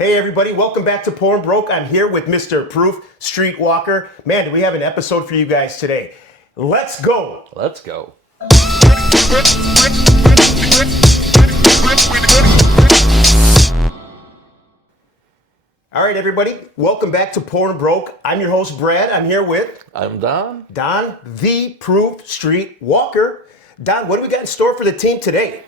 Hey everybody, welcome back to Pouring Broke. I'm here with Mr. Proof Streetwalker. Man, do we have an episode for you guys today. Let's go. Let's go. All right, everybody, welcome back to Pouring Broke. I'm your host, Brad. I'm here with I'm Don. Don, the Proof Streetwalker. Don, what do we got in store for the team today?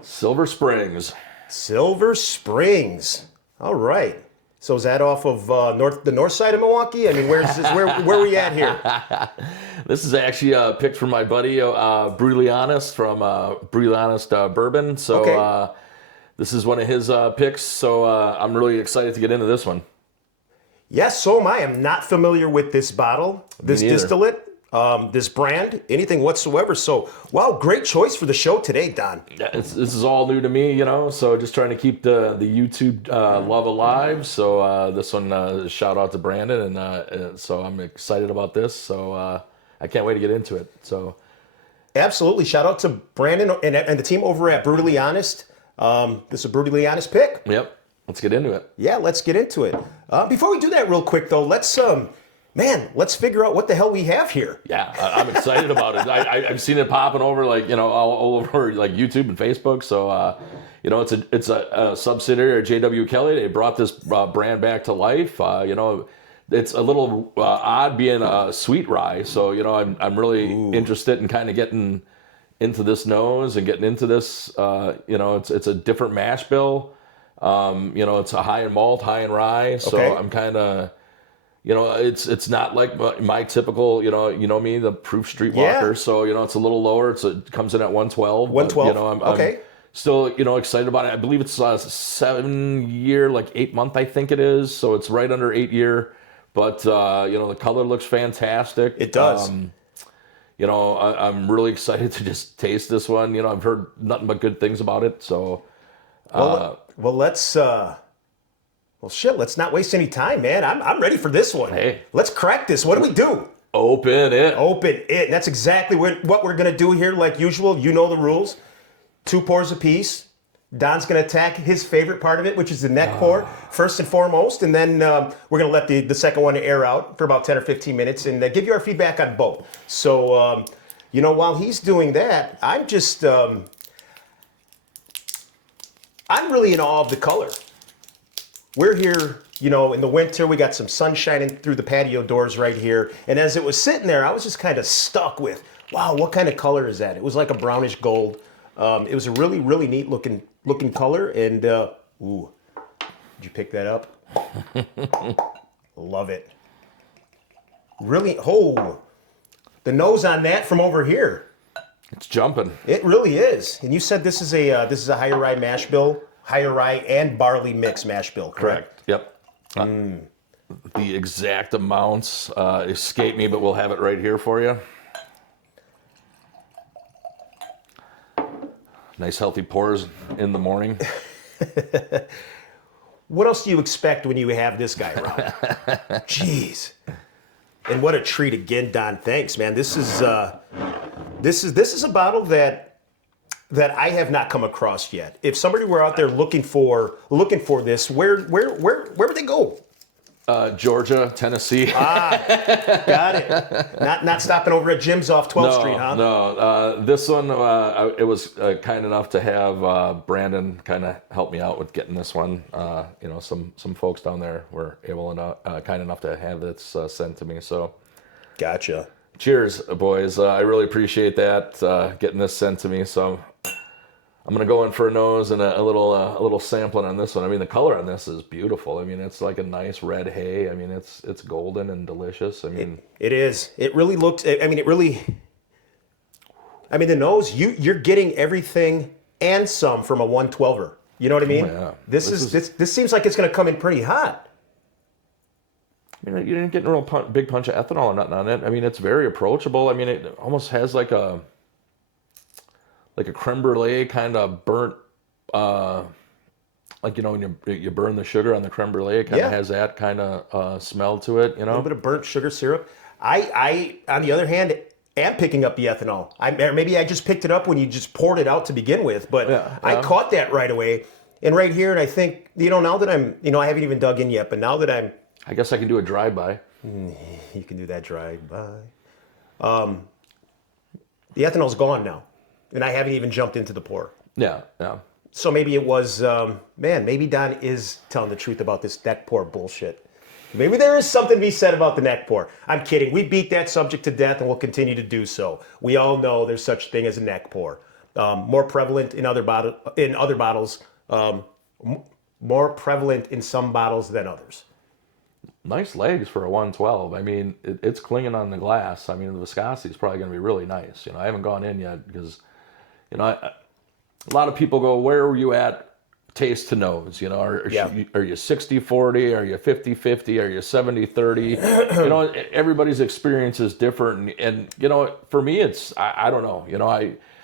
Silver Springs. Silver Springs. All right. So is that off of the north side of Milwaukee? I mean, where's this? Where are we at here? This is actually a pick from my buddy, Brutally Honest from Brutally Honest Bourbon. So Okay. this is one of his picks. So I'm really excited to get into this one. Yes, so am I. I'm not familiar with this bottle, this neither. distillate, this brand, anything whatsoever. So, wow, great choice for the show today, Don. Yeah, this is all new to me, so just trying to keep the YouTube love alive. So this one, shout out to Brandon, and so I'm excited about this. So I can't wait to get into it. So Absolutely. Shout out to Brandon and the team over at Brutally Honest. This is a Brutally Honest pick. yep, let's get into it. Yeah, let's get into it. Before we do that real quick, though, let's figure out what the hell we have here. Yeah, I'm excited about it. I've seen it popping over all over like YouTube and Facebook. So it's a subsidiary of J.W. Kelly. They brought this brand back to life. It's a little odd being a sweet rye. So I'm really interested in kind of getting into this nose and getting into this. It's a different mash bill. It's a high in malt, high in rye. So Okay. I'm kind of. It's not like my typical, me, the Proof Streetwalker. Yeah. So, it's a little lower. It comes in at 112. 112. I'm Okay. still, excited about it. I believe it's 7 year, like 8 month, I think it is. So it's right under 8 year. But, the color looks fantastic. It does. I'm really excited to just taste this one. I've heard nothing but good things about it. So, Let's not waste any time, man. I'm ready for this one. Hey. Let's crack this. What do we do? open it. Open it. That's exactly what we're going to do here, like usual. You know the rules. 2 pours apiece. Don's going to attack his favorite part of it, which is the neck pour, first and foremost. And then we're going to let the second one air out for about 10 or 15 minutes and give you our feedback on both. So, while he's doing that, I'm really in awe of the color. We're here, in the winter. We got some sun shining through the patio doors right here. And as it was sitting there, I was just kind of stuck with, wow, what kind of color is that? It was like a brownish gold. It was a really, really neat looking color. And, did you pick that up? Love it. Really, the nose on that from over here. It's jumping. It really is. And you said this is a higher rye mash bill, higher rye and barley mix mash bill, correct? Yep. The exact amounts escape me, but we'll have it right here for you. Nice healthy pours in the morning. What else do you expect when you have this guy around? Jeez. And what a treat again, Don. Thanks, man. This is a bottle that I have not come across yet. If somebody were out there looking for this, where would they go? Georgia, Tennessee. Got it. Not stopping over at Jim's off 12th Street, huh? No. This one, it was kind enough to have Brandon kind of help me out with getting this one. Some folks down there were kind enough to have this sent to me. So, Gotcha. cheers, boys. I really appreciate that getting this sent to me. So, I'm gonna go in for a nose and a little sampling on this one. I mean, the color on this is beautiful. I mean, it's like a nice red hay. I mean, it's golden and delicious. I mean, it is. It really looks. I mean, the nose. You're getting everything and some from a 112er. You know what I mean? Oh, yeah. This seems like it's going to come in pretty hot. you didn't get a real big punch of ethanol or nothing on it. I mean, it's very approachable. I mean, it almost has like a creme brulee kind of burnt, when you burn the sugar on the creme brulee, it kind of has that kind of smell to it, A little bit of burnt sugar syrup. I on the other hand, am picking up the ethanol. Or maybe I just picked it up when you just poured it out to begin with, but I caught that right away. And right here, and I think, now that I haven't even dug in yet, but now that I guess I can do a drive-by. you can do that drive-by. The ethanol's gone now, and I haven't even jumped into the pour. Yeah, yeah. So maybe it was, maybe Don is telling the truth about this neck pour bullshit. Maybe there is something to be said about the neck pour. I'm kidding. We beat that subject to death, and we'll continue to do so. We all know there's such thing as a neck pour. More prevalent in other bottles. More prevalent in some bottles than others. Nice legs for a 112. I mean, it's clinging on the glass. I mean, the viscosity is probably going to be really nice. I haven't gone in yet because, a lot of people go, where were you at taste to nose? Are you 60-40? Are you 50-50? Are you 70-30? Everybody's experience is different. And for me, it's, I don't know.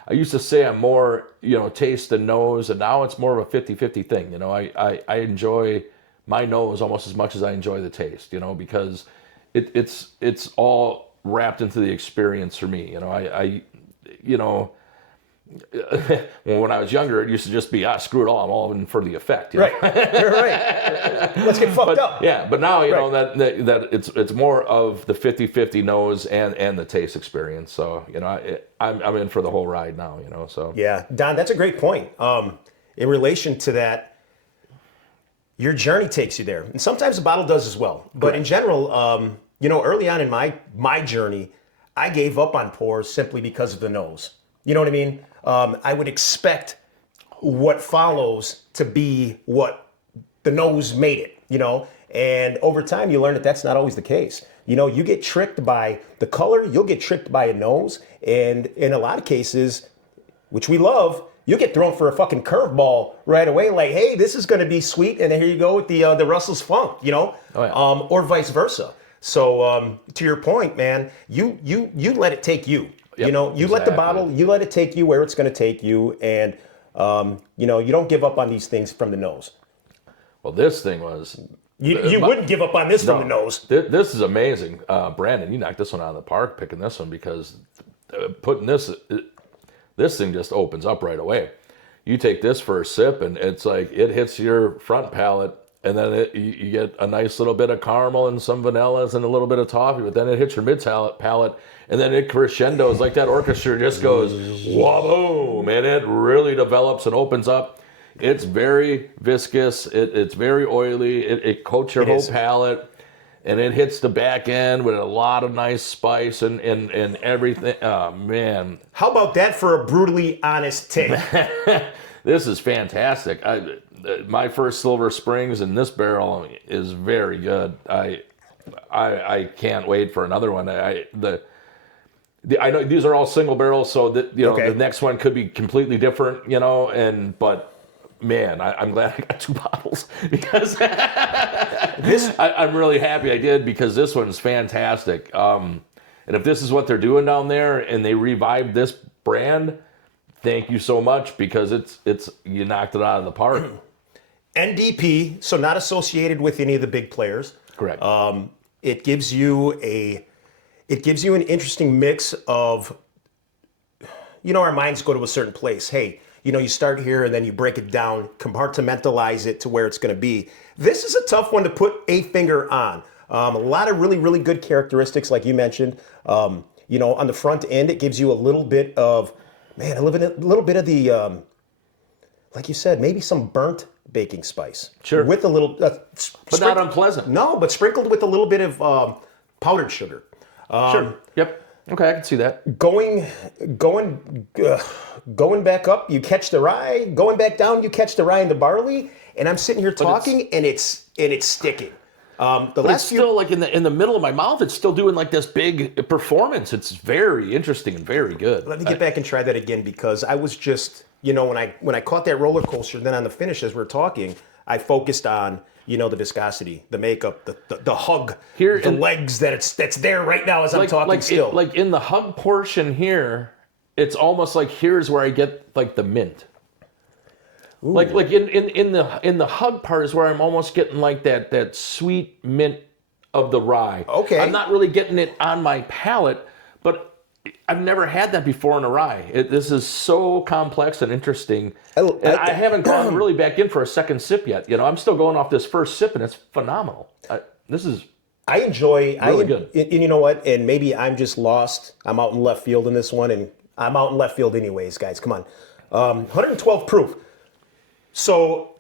I used to say I'm more, taste and nose, and now it's more of a 50-50 thing. I enjoy my nose almost as much as I enjoy the taste, because it's all wrapped into the experience for me. When I was younger, it used to just be, screw it all, I'm all in for the effect. Right, you're right. Let's get fucked up. Yeah, but now, that it's more of the 50-50 nose and the taste experience. So, I'm in for the whole ride now, so. Yeah, Don, that's a great point. In relation to that, your journey takes you there. And sometimes the bottle does as well. But in general, early on in my journey, I gave up on pours simply because of the nose. You know what I mean? I would expect what follows to be what the nose made it, And over time, you learn that that's not always the case. You get tricked by the color, you'll get tricked by a nose, and in a lot of cases, which we love, you get thrown for a fucking curveball right away. Like, hey, this is going to be sweet, and then here you go with the Russell's Funk, Oh, yeah. Or vice versa. So to your point, man, you let it take you. Yep, you let the bottle, you let it take you where it's going to take you, and you don't give up on these things from the nose. Well, this thing was. You wouldn't give up on this from the nose. This is amazing, Brandon. You knocked this one out of the park picking this one because putting this thing just opens up right away. You take this for a sip, and it's like it hits your front palate. And then you get a nice little bit of caramel and some vanillas and a little bit of toffee, but then it hits your mid palate, and then it crescendos like that orchestra just goes wha-boom, and it really develops and opens up. It's very viscous. It's very oily. It coats your whole palate, and it hits the back end with a lot of nice spice and everything. Oh, man. How about that for a brutally honest take? This is fantastic. My first Silver Springs in this barrel is very good. I can't wait for another one. I know these are all single barrels, so that the next one could be completely different. But man, I'm glad I got two bottles because I'm really happy I did because this one's fantastic. And if this is what they're doing down there and they revived this brand, thank you so much because it's you knocked it out of the park. NDP, so not associated with any of the big players. Correct. It gives you an interesting mix of, our minds go to a certain place. Hey, you start here and then you break it down, compartmentalize it to where it's going to be. This is a tough one to put a finger on. A lot of really, really good characteristics, like you mentioned. On the front end, it gives you a little bit of, a little bit of the, like you said, maybe some burnt baking spice. Sure. With a little... but not unpleasant. No, but sprinkled with a little bit of powdered sugar. Sure. Yep. Okay, I can see that. Going back up, you catch the rye. Going back down, you catch the rye and the barley. And I'm sitting here talking, and it's sticking. It's still like in the middle of my mouth. It's still doing like this big performance. It's very interesting and very good. Let me get back and try that again because I was just, when I caught that roller coaster, then on the finish as we're talking, I focused on, the viscosity, the makeup, the hug, here the legs that's there right now as I'm talking still. Like in the hug portion here, it's almost like here's where I get like the mint. Ooh. Like in the hug part is where I'm almost getting like that sweet mint of the rye. Okay. I'm not really getting it on my palate, but I've never had that before in a rye. This is so complex and interesting. I- And I haven't gone really back in for a second sip yet. I'm still going off this first sip, and it's phenomenal. This is I enjoy Really good. And you know what? And maybe I'm just lost. I'm out in left field in this one, and I'm out in left field anyways, guys. Come on, 112 proof. So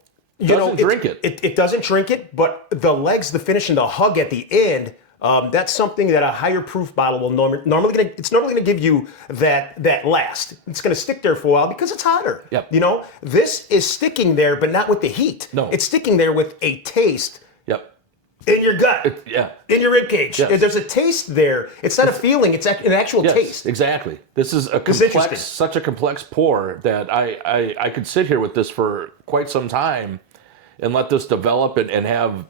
Doesn't drink it. It doesn't drink it, but the legs, the finish, and the hug at the end. That's something that a higher proof bottle will normally gonna give you that last. It's gonna stick there for a while because it's hotter. Yep. This is sticking there, but not with the heat. No. It's sticking there with a taste Yep. in your gut. Yeah. In your rib cage. Yes. There's a taste there. It's not a feeling, it's an actual Yes, taste. exactly. This is interesting. such a complex pour that I could sit here with this for quite some time and let this develop and have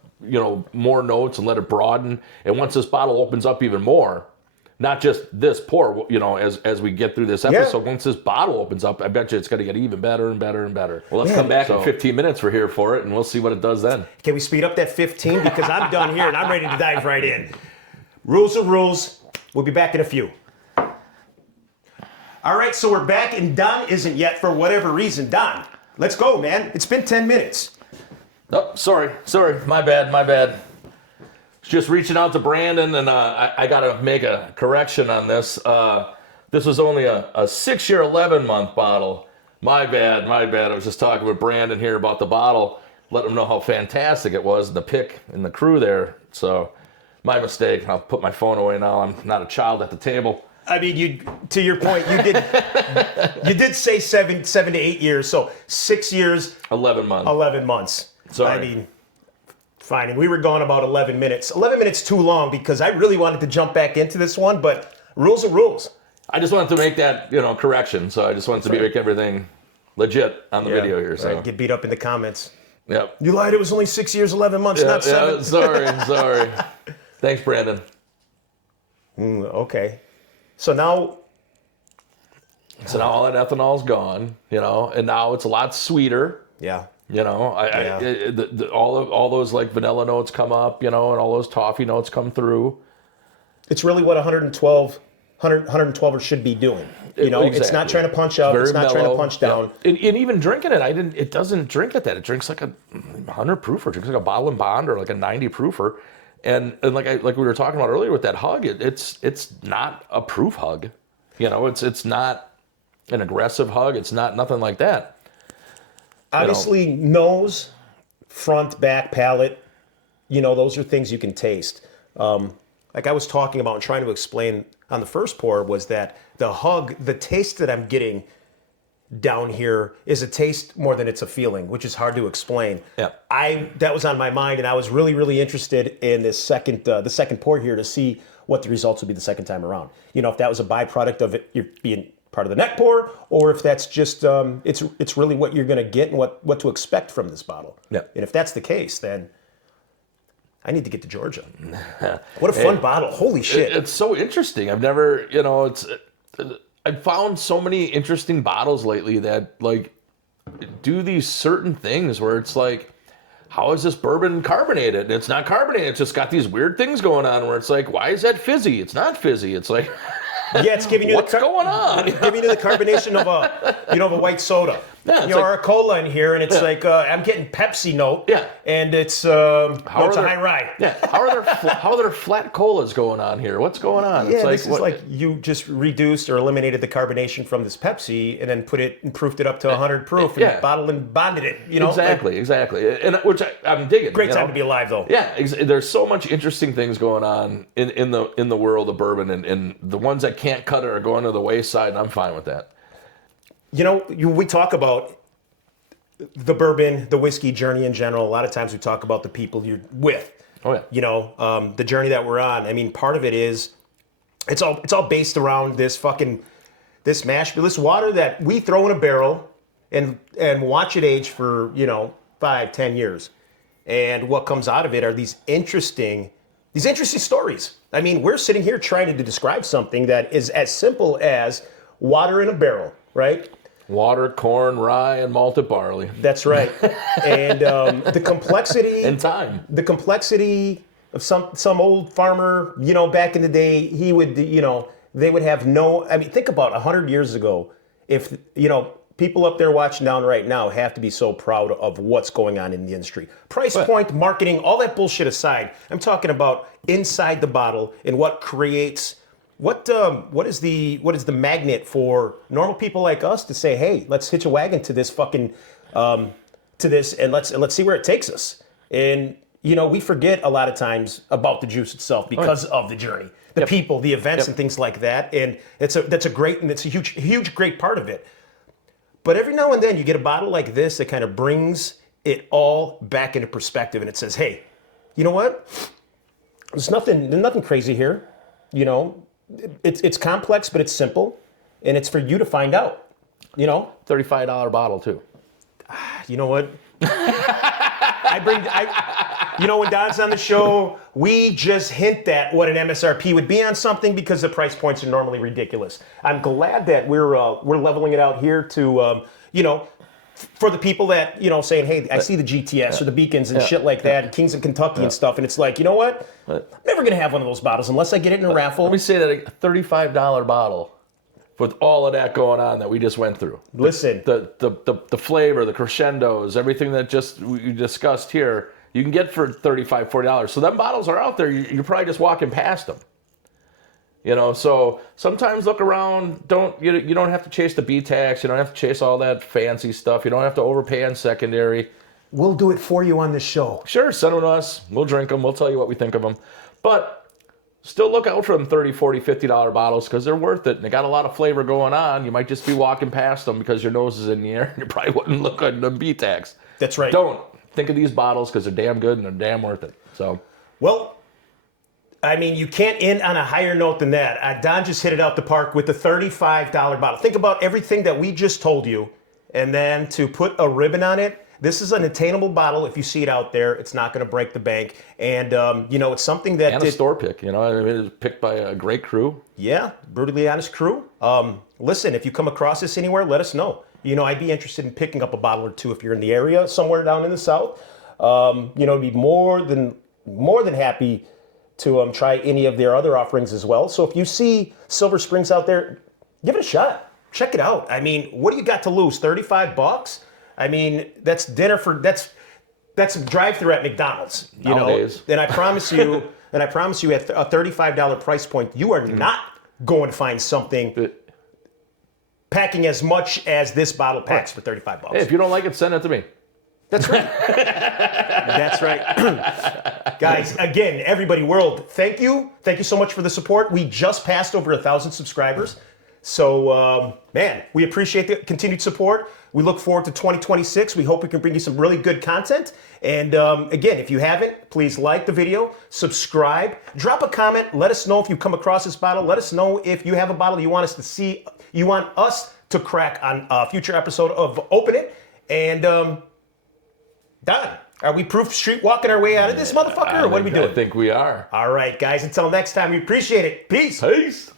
more notes and let it broaden. And once this bottle opens up even more, not just this pour, as we get through this episode, once this bottle opens up, I bet you it's going to get even better and better and better. Well, let's come back in 15 minutes. We're here for it, and we'll see what it does then. Can we speed up that 15? Because I'm done here and I'm ready to dive right in. Rules are rules. We'll be back in a few. All right, so we're back, and Don isn't yet for whatever reason. Don, let's go, man. It's been 10 minutes. Oh, sorry. My bad. Just reaching out to Brandon, and I got to make a correction on this. This was only a 6-year, 11-month bottle. My bad. I was just talking with Brandon here about the bottle, let him know how fantastic it was, and the pick and the crew there. So, my mistake. I'll put my phone away now. I'm not a child at the table. I mean, to your point, you did say 7 to 8 years, so 6 years, 11 months. 11 months. Sorry. I mean, fine. And we were gone about 11 minutes. 11 minutes too long because I really wanted to jump back into this one, but rules are rules. I just wanted to make that, correction. So I just wanted to make everything legit on the video here. So Right, get beat up in the comments. Yep. You lied. It was only 6 years, 11 months, not 7. Sorry. Thanks, Brandon. Okay. So now, all that ethanol's gone, and now it's a lot sweeter. yeah. All those like vanilla notes come up, and all those toffee notes come through. It's really what 112er should be doing. It's not Exactly. trying to punch up. It's not trying to mellow. punch down. Yeah. And even drinking it, it doesn't drink at that. It drinks like a 100 proofer. It drinks like a bottle and bond or like a 90 proofer. And like we were talking about earlier with that hug, it's not a proof hug. It's not an aggressive hug. It's nothing like that. Obviously, nose, front, back, palate, those are things you can taste. Like I was talking about and trying to explain on the first pour was that the hug, the taste that I'm getting down here is a taste more than it's a feeling, which is hard to explain. Yeah. That was on my mind, and I was really, really interested in this the second pour here to see what the results would be the second time around. If that was a byproduct of it, you're being part of the neck pour, or if that's just it's really what you're going to get and what to expect from this bottle. Yeah. And if that's the case, then I need to get to Georgia. What a fun bottle! Holy shit! It's so interesting. I've never, I've found so many interesting bottles lately that like do these certain things where it's like, how is this bourbon carbonated? And it's not carbonated. It's just got these weird things going on where it's like, why is that fizzy? It's not fizzy. It's like, Yeah, it's giving you what's going on? giving you the carbonation of a white soda. Yeah, it's or a cola in here, and it's like I'm getting Pepsi note. Yeah. and it's it's a high rye. Yeah, how are there flat colas going on here? What's going on? Yeah, It's like, this is like you just reduced or eliminated the carbonation from this Pepsi, and then put it and proofed it up to 100 proof, and Yeah. bottled and bonded it. Exactly, and which I'm digging. Great time to be alive, though. Yeah, there's so much interesting things going on in the world of bourbon, and the ones that can't cut it are going to the wayside, and I'm fine with that. We talk about the bourbon, the whiskey journey in general. A lot of times we talk about the people you're with. Oh yeah. The journey that we're on. I mean, part of it is it's all based around this mash bill, this water that we throw in a barrel and watch it age for 5-10 years. And what comes out of it are these interesting stories. I mean, we're sitting here trying to describe something that is as simple as water in a barrel, right? Water, corn, rye, and malted barley. That's right. And the complexity And time. the complexity of some old farmer, back in the day, he would, they would have no. I mean, think about 100 years ago. If people up there watching down right now have to be so proud of what's going on in the industry. Price point, marketing, all that bullshit aside, I'm talking about inside the bottle and what creates. What is the magnet for normal people like us to say, hey, let's hitch a wagon to this fucking to this and let's see where it takes us. And we forget a lot of times about the juice itself because of the journey, the people, the events, and things like that. And that's a huge great part of it. But every now and then you get a bottle like this that kind of brings it all back into perspective, and it says, hey, you know what? There's nothing crazy here. It's complex, but it's simple, and it's for you to find out. $35 bottle too. You know what? When Don's on the show, we just hint at what an MSRP would be on something because the price points are normally ridiculous. I'm glad that we're leveling it out here to for the people that saying, hey, I see the GTS or the Beacons and shit like that, and Kings of Kentucky and stuff, and it's like, you know what? I'm never gonna have one of those bottles unless I get it in a raffle. Let me say that a $35 bottle with all of that going on that we just went through. Listen, the flavor, the crescendos, everything that just we discussed here, you can get for $35, $40. So them bottles are out there. You're probably just walking past them. So sometimes look around. You don't have to chase the B-Tax. You don't have to chase all that fancy stuff. You don't have to overpay on secondary. We'll do it for you on the show. Sure, send them to us. We'll drink them. We'll tell you what we think of them. But still look out for them $30, $40, $50 bottles because they're worth it. And they got a lot of flavor going on. You might just be walking past them because your nose is in the air and you probably wouldn't look at the B-Tax. That's right. Don't. Think of these bottles because they're damn good and they're damn worth it. So, well, I mean, you can't end on a higher note than that. Don just hit it out the park with the $35 bottle. Think about everything that we just told you, and then to put a ribbon on it. This is an attainable bottle. If you see it out there, it's not going to break the bank. And, it's something that... And a store pick, it was picked by a great crew. Yeah, brutally honest crew. Listen, if you come across this anywhere, let us know. I'd be interested in picking up a bottle or two if you're in the area, somewhere down in the South. I'd be more than happy to try any of their other offerings as well. So if you see Silver Springs out there, give it a shot. Check it out. I mean, what do you got to lose? $35? I mean, that's that's a drive-through at McDonald's. Nowadays. And I promise you, at a $35 price point, you are not going to find something packing as much as this bottle packs for $35. Hey, if you don't like it, send it to me. That's right. That's right. Guys, again, everybody, world, thank you. Thank you so much for the support. We just passed over 1,000 subscribers. So, man, we appreciate the continued support. We look forward to 2026. We hope we can bring you some really good content. And again, if you haven't, please like the video, subscribe, drop a comment. Let us know if you come across this bottle. Let us know if you have a bottle you want us to see, you want us to crack on a future episode of Open It. And Don, are we proof street walking our way out of this motherfucker, or what are we doing? I think we are. All right, guys, until next time, we appreciate it. Peace. Peace.